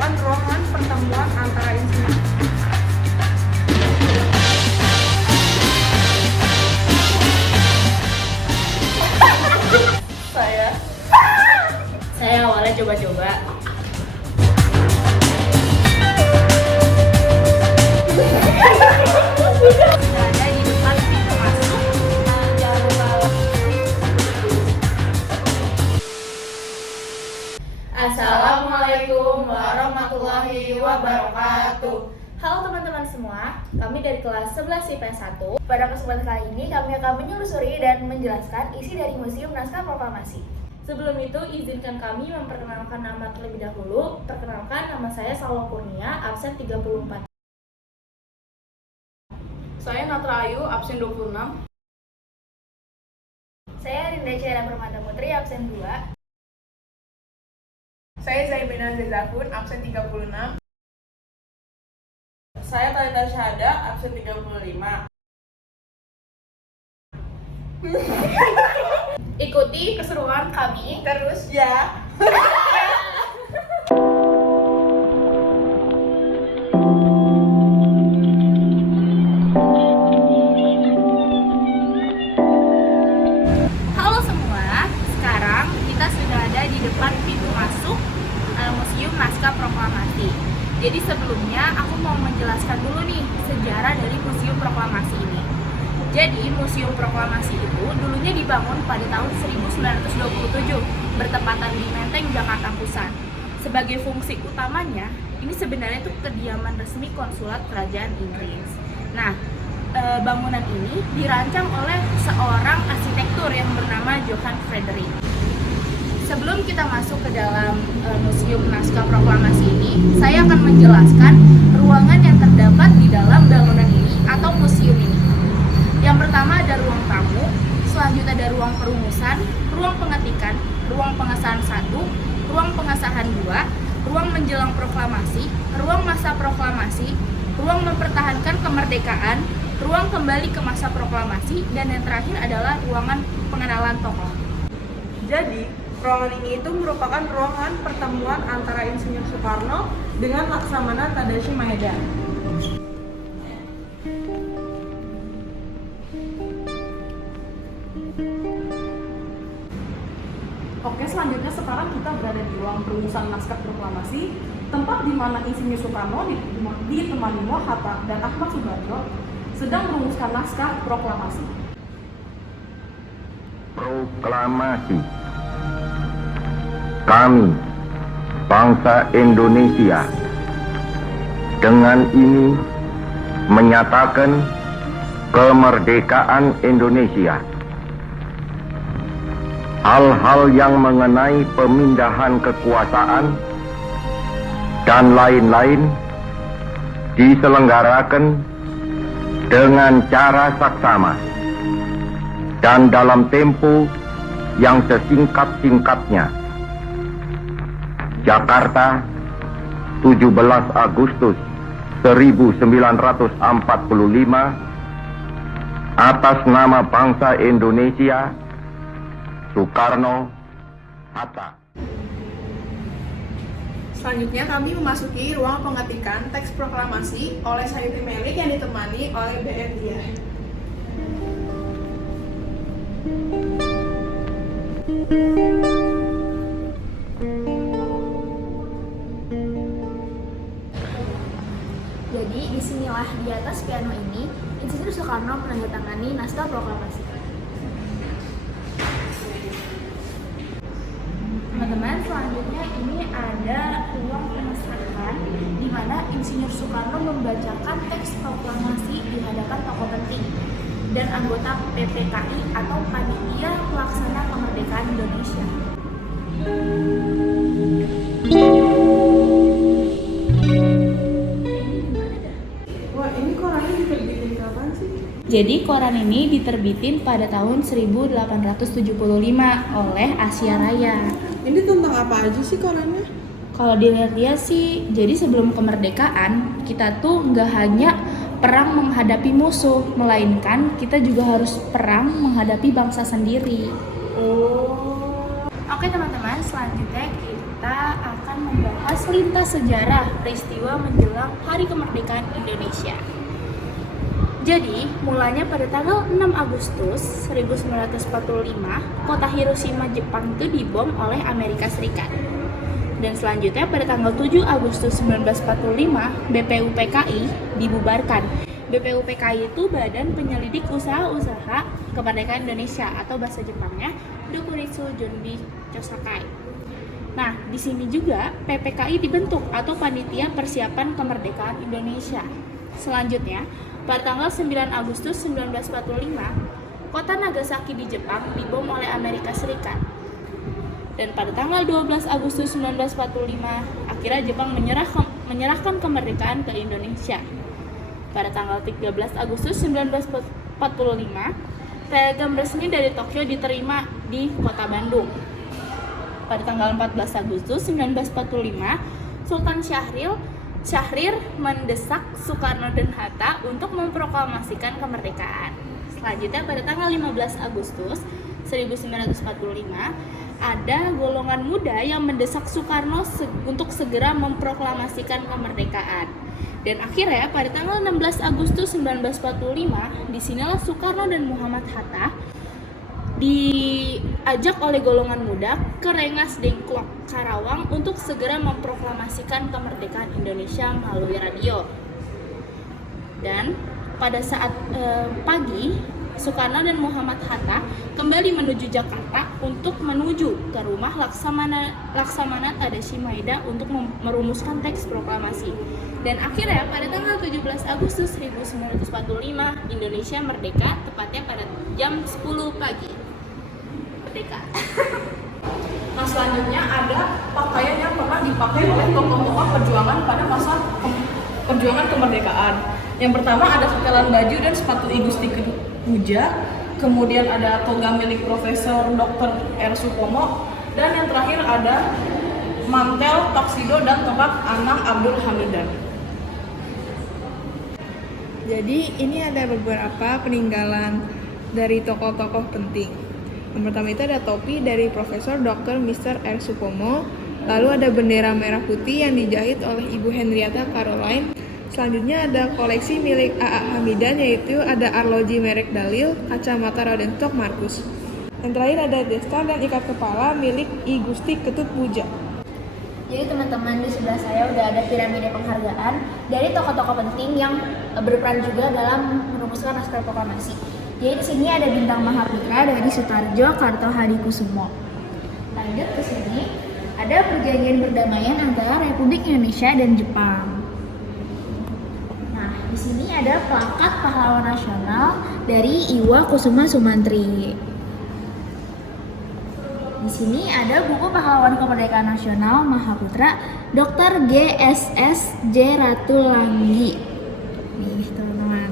merupakan ruangan pertemuan antara insinyur. Saya awalnya coba-coba. Ada di depan pintu masuk. Jangan lupa. Assalamualaikum warahmatullahi wabarakatuh. Halo teman-teman semua, kami dari kelas 11 IPS 1. Pada kesempatan kali ini kami akan menelusuri dan menjelaskan isi dari Museum Naskah Proklamasi. Sebelum itu, izinkan kami memperkenalkan nama terlebih dahulu. Perkenalkan, nama saya Salwa Kurnia, absen 34. Saya Natra Ayu, absen 26. Saya Rinda Ciara Permata Putri, absen 2. Saya Zaimina Zezafun, absen 36. Saya Talita Syahada, absen 35. Ikuti keseruan kami Terus ya. Halo semua, sekarang kita sudah ada di depan pintu masuk Museum Naskah Proklamasi. Jadi sebelumnya aku mau menjelaskan dulu nih sejarah dari Museum Proklamasi ini. Jadi Museum Proklamasi itu dulunya dibangun pada tahun 1927 bertepatan di Menteng, Jakarta Pusat. Sebagai fungsi utamanya, ini sebenarnya itu kediaman resmi konsulat kerajaan Inggris. Nah, bangunan ini dirancang oleh seorang arsitektur yang bernama Johann Frederick. Sebelum kita masuk ke dalam Museum Naskah Proklamasi ini, saya akan menjelaskan ruangan yang terdapat di dalam bangunan ini atau museum ini. Yang pertama ada ruang tamu, selanjutnya ada ruang perumusan, ruang pengetikan, ruang pengesahan 1, ruang pengesahan 2, ruang menjelang proklamasi, ruang masa proklamasi, ruang mempertahankan kemerdekaan, ruang kembali ke masa proklamasi, dan yang terakhir adalah ruangan pengenalan tokoh. Jadi, ruangan ini itu merupakan ruangan pertemuan antara Insinyur Soekarno dengan Laksamana Tadashi Maeda. Oke, selanjutnya sekarang kita berada di ruang perumusan naskah proklamasi, tempat di mana Insinyur Soekarno ditemani Muhammad dan Ahmad Subarjo sedang merumuskan naskah proklamasi. Proklamasi. Kami, bangsa Indonesia, dengan ini menyatakan kemerdekaan Indonesia. Hal-hal yang mengenai pemindahan kekuasaan dan lain-lain diselenggarakan dengan cara saksama dan dalam tempo yang sesingkat-singkatnya. Jakarta, 17 Agustus 1945, atas nama bangsa Indonesia, Soekarno, Hatta. Selanjutnya kami memasuki ruang pengetikan teks proklamasi oleh Sayuti Melik yang ditemani oleh BM Diah. Jadi disinilah di atas piano ini Insinyur Soekarno menandatangani naskah proklamasi. Teman-teman, selanjutnya ini ada ruang pengesahan di mana Insinyur Soekarno membacakan teks proklamasi di hadapan tokoh penting dan anggota PPKI atau Panitia Pelaksana Kemerdekaan Indonesia. Wah, ini korannya diterbitin kapan sih? Jadi koran ini diterbitin pada tahun 1875 oleh Asia Raya. Ini tentang apa aja sih korannya? Kalau dilihat-lihat sih, jadi sebelum kemerdekaan kita tuh nggak hanya perang menghadapi musuh, melainkan kita juga harus perang menghadapi bangsa sendiri. Oh. Oke teman-teman, selanjutnya kita akan membahas lintas sejarah peristiwa menjelang Hari Kemerdekaan Indonesia. Jadi, mulanya pada tanggal 6 Agustus 1945, kota Hiroshima, Jepang itu dibom oleh Amerika Serikat. Dan selanjutnya pada tanggal 7 Agustus 1945, BPUPKI dibubarkan. BPUPKI itu Badan Penyelidik Usaha-Usaha Kemerdekaan Indonesia atau bahasa Jepangnya Dokuritsu Jonbi Chosakai. Nah, di sini juga PPKI dibentuk atau Panitia Persiapan Kemerdekaan Indonesia. Selanjutnya, pada tanggal 9 Agustus 1945, kota Nagasaki di Jepang dibom oleh Amerika Serikat. Dan pada tanggal 12 Agustus 1945, akhirnya Jepang menyerahkan kemerdekaan ke Indonesia. Pada tanggal 13 Agustus 1945, telegram resmi dari Tokyo diterima di kota Bandung. Pada tanggal 14 Agustus 1945, Sultan Syahrir mendesak Soekarno dan Hatta untuk memproklamasikan kemerdekaan. Selanjutnya pada tanggal 15 Agustus 1945, ada golongan muda yang mendesak Soekarno untuk segera memproklamasikan kemerdekaan. Dan akhirnya pada tanggal 16 Agustus 1945, disinilah Soekarno dan Muhammad Hatta diajak oleh golongan muda ke Rengas Dengklok, Karawang untuk segera memproklamasikan kemerdekaan Indonesia melalui radio. Dan pada saat pagi, Soekarno dan Muhammad Hatta kembali menuju Jakarta untuk menuju ke rumah Laksamana Tadashi Maeda untuk merumuskan teks proklamasi. Dan akhirnya pada tanggal 17 Agustus 1945, Indonesia merdeka, tepatnya pada jam 10 pagi. Merdeka. Nah, selanjutnya ada pakaian yang pernah dipakai oleh tokoh-tokoh perjuangan pada masa perjuangan kemerdekaan. Yang pertama ada setelan baju dan sepatu I Gusti Ketut Puja, kemudian ada toga milik Profesor Dr. R. Supomo, dan yang terakhir ada mantel, tuxedo, dan tongkat Anang Abdul Hamidan. Jadi ini ada beberapa peninggalan dari tokoh-tokoh penting. Yang pertama itu ada topi dari Profesor Dr. Mr. R. Supomo, lalu ada bendera merah putih yang dijahit oleh Ibu Henrietta Caroline. Selanjutnya ada koleksi milik A.A. Hamidan, yaitu ada arloji merek Dalil, kacamata Rodenstock Markus. Yang terakhir ada destar dan ikat kepala milik I Gusti Ketut Puja. Jadi teman-teman, di sebelah saya udah ada piramida penghargaan dari tokoh-tokoh penting yang berperan juga dalam merumuskan naskah proklamasi. Jadi di sini ada bintang Mahaputra dari Sutarjo Kartohadikusumo. Lanjut ke sini ada perjanjian perdamaian antara Republik Indonesia dan Jepang. Nah, di sini ada plakat pahlawan nasional dari Iwa Kusuma Sumantri. Di sini ada buku pahlawan kemerdekaan nasional Mahaputra Dr. G.S.S. J. Ratulanggi. Nih, teman-teman.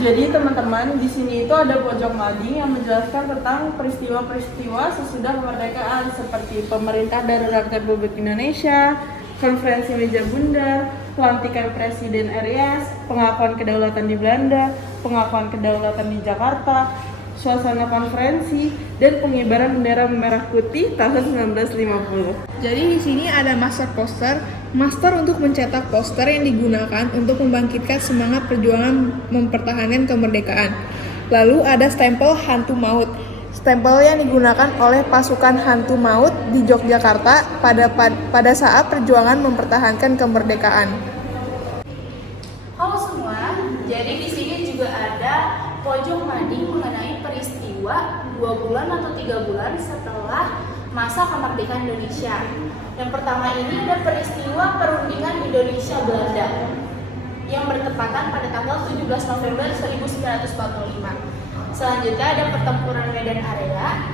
Jadi teman-teman, di sini itu ada pojok mading yang menjelaskan tentang peristiwa-peristiwa sesudah kemerdekaan seperti pemerintah darurat Republik Indonesia, konferensi meja bundar, pelantikan Presiden RIS, pengakuan kedaulatan di Belanda, pengakuan kedaulatan di Jakarta, suasana konferensi, dan pengibaran bendera merah putih tahun 1950. Jadi di sini ada master untuk mencetak poster yang digunakan untuk membangkitkan semangat perjuangan mempertahankan kemerdekaan. Lalu ada stempel hantu maut. Stempel yang digunakan oleh pasukan hantu maut di Yogyakarta pada saat perjuangan mempertahankan kemerdekaan. Halo semua, jadi di sini juga ada pojok mading mengenai peristiwa 2 bulan atau 3 bulan setelah masa kemerdekaan Indonesia. Yang pertama ini ada peristiwa perundingan Indonesia-Belanda yang bertepatan pada tanggal 17 November 1945. Selanjutnya ada pertempuran Medan Area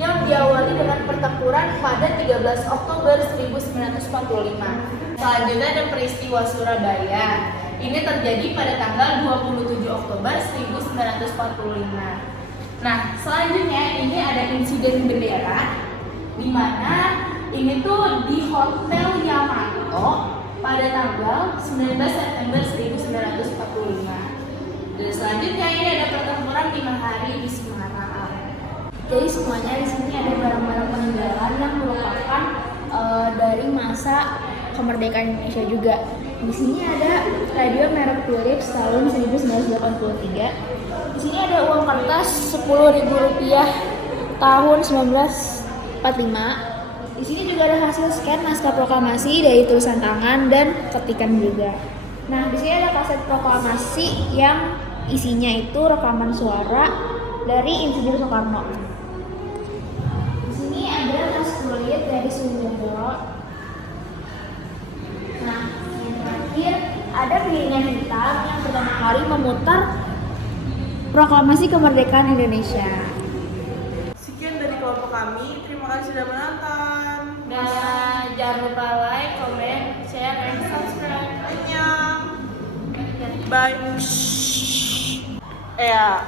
yang diawali dengan pertempuran pada 13 Oktober 1945. Selanjutnya ada peristiwa Surabaya. Ini terjadi pada tanggal 27 Oktober 1945. Nah, selanjutnya ini ada insiden bendera, di mana ini tuh di Hotel Yamato pada tanggal 19 September 1945. Dan selanjutnya ini ada pertempuran 5 hari di Semarang. Jadi semuanya di sini ada barang-barang peninggalan yang merupakan dari masa kemerdekaan Indonesia juga. Di sini ada radio merek Philips tahun 1983. Di sini ada uang kertas Rp10.000 tahun 1945. Di sini juga ada hasil scan naskah proklamasi dari tulisan tangan dan ketikan juga. Nah, di sini ada kaset proklamasi yang isinya itu rekaman suara dari Insinyur Soekarno. Di sini ada tas kulit dari Sunjoyo. Nah, yang terakhir ada piringan hitam yang pertama kali memutar proklamasi kemerdekaan Indonesia. Sekian dari kelompok kami. Terima kasih sudah menonton. Dan jangan lupa like, comment, share, dan subscribe. Annyeong. Bye. Ya.